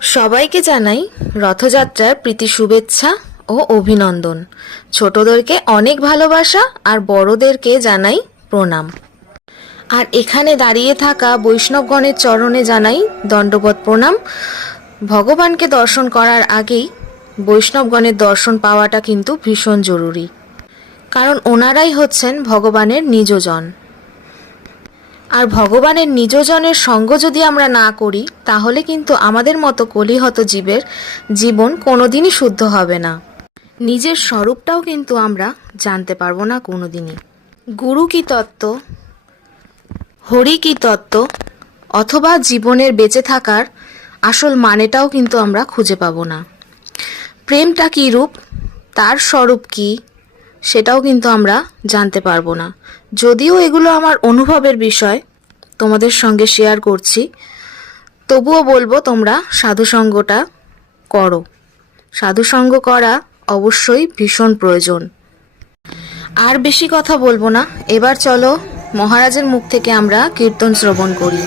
সবাইকে জানাই রথযাত্রার প্রীতি শুভেচ্ছা ও অভিনন্দন। ছোটদেরকে অনেক ভালোবাসা আর বড়দেরকে জানাই প্রণাম। আর এখানে দাঁড়িয়ে থাকা বৈষ্ণবগণের চরণে জানাই দণ্ডবত প্রণাম। ভগবানকে দর্শন করার আগেই বৈষ্ণবগণের দর্শন পাওয়াটা কিন্তু ভীষণ জরুরি, কারণ ওনারাই হচ্ছেন ভগবানের নিজজন। আর ভগবানের নিজজনের সঙ্গ যদি আমরা না করি, তাহলে কিন্তু আমাদের মতো কলিহত জীবের জীবন কোনোদিনই শুদ্ধ হবে না। নিজের স্বরূপটাও কিন্তু আমরা জানতে পারবো না কোনোদিনই। গুরু কি তত্ত্ব, হরি কি তত্ত্ব, অথবা জীবনের বেঁচে থাকার আসল মানেটাও কিন্তু আমরা খুঁজে পাবো না। প্রেমটা কী রূপ, তার স্বরূপ কি, সেটাও কিন্তু আমরা জানতে পারবো না। যদিও এগুলো আমার অনুভবের বিষয়, তোমাদের সঙ্গে শেয়ার করছি, তবুও বলবো তোমরা সাধুসঙ্গটা করো। সাধুসঙ্গ করা অবশ্যই ভীষণ প্রয়োজন। আর বেশি কথা বলবো না, এবার চলো মহারাজের মুখ থেকে আমরা কীর্তন শ্রবণ করি।